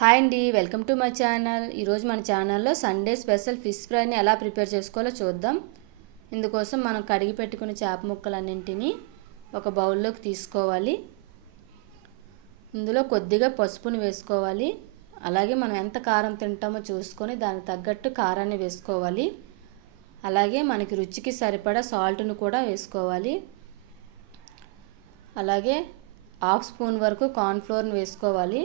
Hi అండి, welcome to my channel. ఈరోజు మన ఛానల్లో సండే స్పెషల్ ఫిష్ ఫ్రైని ఎలా ప్రిపేర్ చేసుకోవాలో చూద్దాం. ఇందుకోసం మనం కడిగి పెట్టుకున్న చేప ముక్కలన్నింటినీ ఒక బౌల్లోకి తీసుకోవాలి. ఇందులో కొద్దిగా పసుపుని వేసుకోవాలి. అలాగే మనం ఎంత కారం తింటామో చూసుకొని దానికి తగ్గట్టు కారాన్ని వేసుకోవాలి. అలాగే మనకి రుచికి సరిపడా సాల్ట్ను కూడా వేసుకోవాలి. అలాగే 1/2 స్పూన్ వరకు కార్న్ఫ్లోర్ని వేసుకోవాలి.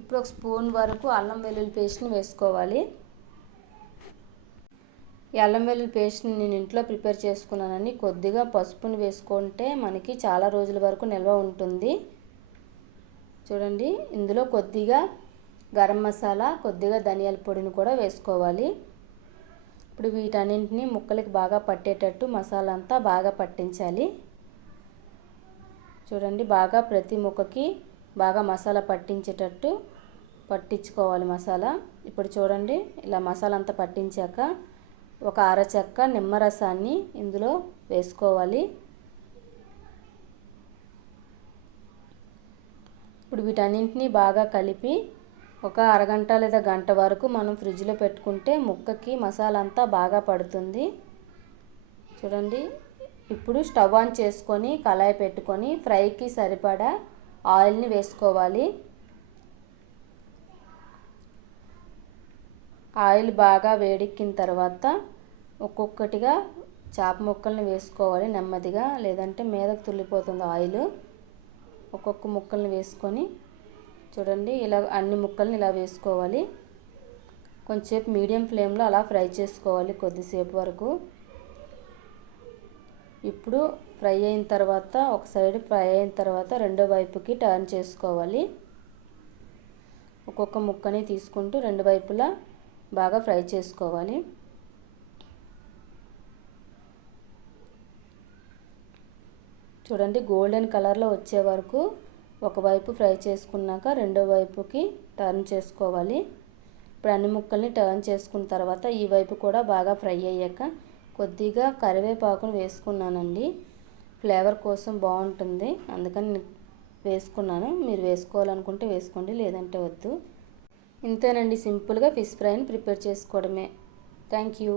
ఇప్పుడు 1 స్పూన్ వరకు అల్లం వెల్లుల్లి పేస్ట్ని వేసుకోవాలి. ఈ అల్లం వెల్లుల్లి పేస్ట్ని నేను ఇంట్లో ప్రిపేర్ చేసుకున్నానని. కొద్దిగా పసుపుని వేసుకుంటే మనకి చాలా రోజుల వరకు నిల్వ ఉంటుంది. చూడండి, ఇందులో కొద్దిగా గరం మసాలా, కొద్దిగా ధనియాల పొడిని కూడా వేసుకోవాలి. ఇప్పుడు వీటన్నింటినీ ముక్కలకి బాగా పట్టేటట్టు మసాలా అంతా బాగా పట్టించాలి. చూడండి, బాగా ప్రతి ముక్కకి బాగా మసాలా పట్టించేటట్టు పట్టించుకోవాలి మసాలా. ఇప్పుడు చూడండి, ఇలా మసాలా అంతా పట్టించాక ఒక అరచెక్క నిమ్మరసాన్ని ఇందులో వేసుకోవాలి. ఇప్పుడు వీటన్నింటినీ బాగా కలిపి ఒక అరగంట లేదా గంట వరకు మనం ఫ్రిడ్జ్లో పెట్టుకుంటే ముక్కకి మసాలా అంతా బాగా పడుతుంది. చూడండి, ఇప్పుడు స్టవ్ ఆన్ చేసుకొని కళాయి పెట్టుకొని ఫ్రైకి సరిపడా ఆయిల్ని వేసుకోవాలి. ఆయిల్ బాగా వేడెక్కిన తర్వాత ఒక్కొక్కటిగా చేప ముక్కల్ని వేసుకోవాలి నెమ్మదిగా, లేదంటే మీదకు తుల్లిపోతుంది ఆయిల్. ఒక్కొక్క ముక్కల్ని వేసుకొని చూడండి, ఇలా అన్ని ముక్కల్ని ఇలా వేసుకోవాలి. కొంచెంసేపు మీడియం ఫ్లేమ్లో అలా ఫ్రై చేసుకోవాలి కొద్దిసేపు వరకు. ఇప్పుడు ఫ్రై అయిన తర్వాత ఒక సైడ్ ఫ్రై అయిన తర్వాత రెండో వైపుకి టర్న్ చేసుకోవాలి. ఒక్కొక్క ముక్కని తీసుకుంటూ రెండు వైపులా బాగా ఫ్రై చేసుకోవాలి. చూడండి, గోల్డెన్ కలర్లో వచ్చే వరకు ఒకవైపు ఫ్రై చేసుకున్నాక రెండో వైపుకి టర్న్ చేసుకోవాలి. ఇప్పుడు అన్ని ముక్కల్ని టర్న్ చేసుకున్న తర్వాత ఈ వైపు కూడా బాగా ఫ్రై అయ్యాక కొద్దిగా కరివేపాకును వేసుకున్నానండి. ఫ్లేవర్ కోసం బాగుంటుంది, అందుకని వేసుకున్నాను. మీరు వేసుకోవాలనుకుంటే వేసుకోండి, లేదంటే వద్దు. ఇంతేనండి, సింపుల్గా ఫిష్ ఫ్రైని ప్రిపేర్ చేసుకోవడమే. Thank you.